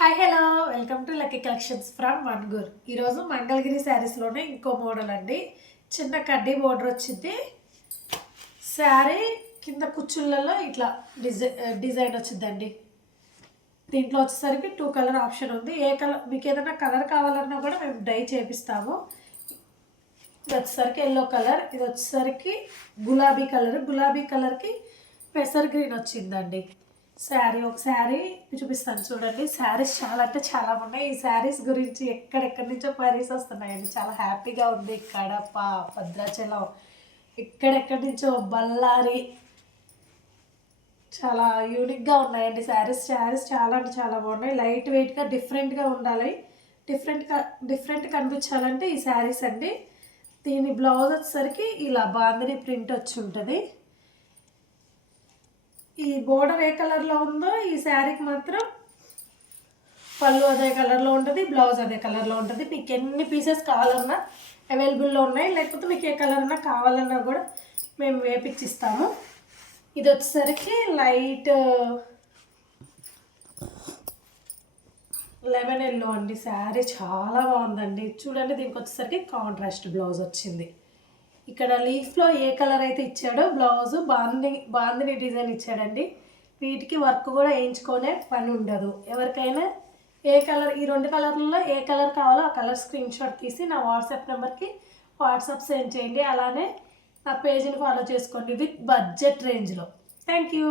Hi hello welcome to lucky collections from Mangur. ఈరోజు మంగళగిరి శారీస్లోనే ఇంకో model అండి. చిన్న కడ్డీ బోర్డర్ వచ్చింది. శారీ కింద కుచ్చుళ్ళలో ఇట్లా డిజైన్ వచ్చిందండి. దీంట్లో వచ్చేసరికి 2 కలర్ ఆప్షన్ ఉంది. ఏ కలర్ మీకు ఏదైనా కలర్ కావాలన్నా కూడా మేము డై చేపిస్తాము. ఇది వచ్చేసరికి ఎల్లో కలర్, ఇది వచ్చేసరికి గులాబీ కలర్, గులాబీ కలర్కి పెసర్ గ్రీన్ వచ్చిందండి. ఒక శారీ చూపిస్తాను చూడండి. శారీస్ చాలా అంటే చాలా ఉన్నాయి. ఈ శారీస్ గురించి ఎక్కడెక్కడి నుంచో క్వైరీస్ వస్తున్నాయండి. చాలా హ్యాపీగా ఉంది. కడప, భద్రాచలం, ఎక్కడెక్కడి నుంచో బళ్ళారి, చాలా యూనిక్గా ఉన్నాయండి శారీస్ చాలా అంటే చాలా బాగున్నాయి. లైట్ వెయిట్గా డిఫరెంట్గా ఉండాలి, డిఫరెంట్ కనిపించాలంటే ఈ శారీస్ అండి. దీని బ్లౌజ్ వచ్చేసరికి ఇలా బాందిని ప్రింట్ వచ్చి ఉంటుంది. ఈ బోర్డర్ ఏ కలర్లో ఉందో ఈ శారీకి మాత్రం పళ్ళు అదే కలర్లో ఉంటుంది, బ్లౌజ్ అదే కలర్లో ఉంటుంది. మీకు ఎన్ని పీసెస్ కావాలన్నా అవైలబుల్లో ఉన్నాయి. లేకపోతే మీకు ఏ కలర్ అన్నా కావాలన్నా కూడా మేము వేపించిస్తాము. ఇది వచ్చేసరికి లైట్ లెమన్ ఎల్లో అండి. శారీ చాలా బాగుందండి. చూడండి, దీనికి వచ్చేసరికి కాంట్రాస్ట్ బ్లౌజ్ వచ్చింది. ఇక్కడ లీఫ్లో ఏ కలర్ అయితే ఇచ్చాడో బ్లౌజ్ బాందిని డిజైన్ ఇచ్చాడండి. వీటికి వర్క్ కూడా వేయించుకునే పని ఉండదు. ఎవరికైనా ఏ కలర్, ఈ 2 కలర్లలో ఏ కలర్ కావాలో ఆ కలర్ స్క్రీన్ షాట్ తీసి నా వాట్సాప్ నెంబర్కి వాట్సాప్ సెండ్ చేయండి. అలానే నా పేజీని ఫాలో చేసుకోండి విత్ బడ్జెట్ రేంజ్లో. Thank you.